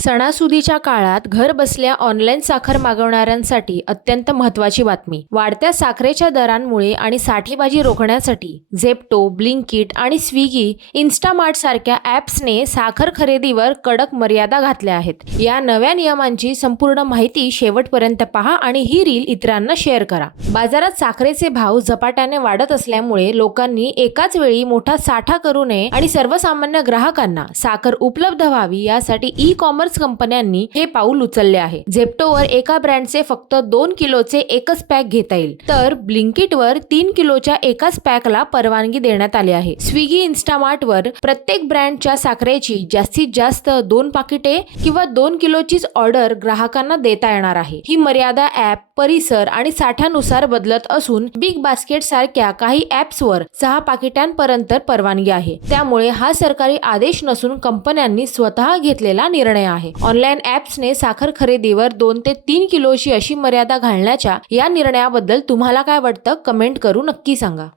सणासुदीच्या काळात घर बसल्या ऑनलाईन साखर मागवणाऱ्यांसाठी अत्यंत महत्त्वाची बातमी. वाढत्या साखरेच्या दरांमुळे आणि साठेबाजी रोखण्यासाठी झेप्टो, ब्लिंकिट आणि स्विगी, इन्स्टामार्ट सारख्या ॲप्सने साखर खरेदीवर कडक मर्यादा घातल्या आहेत. या नव्या नियमांची संपूर्ण माहिती शेवटपर्यंत पहा आणि ही रील इतरांना शेअर करा. बाजारात साखरेचे भाव झपाट्याने वाढत असल्यामुळे लोकांनी एकाच वेळी मोठा साठा करू नये आणि सर्वसामान्य ग्राहकांना साखर उपलब्ध व्हावी यासाठी ई-कॉमर्स कंपन्यांनी हे पाऊल उचलले आहे. झेप्टोवर एका ब्रँडचे फक्त 2 किलोचे एकच पॅक घेता येईल, तर ब्लिंकिटवर 3 किलोच्या एकाच पॅकला परवानगी देण्यात आली आहे. स्विगी, इन्स्टामार्टवर प्रत्येक ब्रँडच्या साखरेची जास्तीत जास्त 2 पाकिटे किंवा 2 किलोचीच ऑर्डर ग्राहकांना देता येणार आहे. ही मर्यादा ॲप, परिसर आणि साठ्यानुसार बदलत असून बिग बास्केट सारख्या काही ॲप्सवर 6 पाकिटांपर्यंत परवानगी आहे. त्यामुळे हा सरकारी आदेश नसून कंपन्यांनी स्वतः घेतलेला निर्णय आहे. ऑनलाईन ॲप्सने साखर खरेदीवर 2 ते 3 किलोची अशी मर्यादा घालण्याच्या या निर्णयाबद्दल तुम्हाला काय वाटतं? कमेंट करून नक्की सांगा.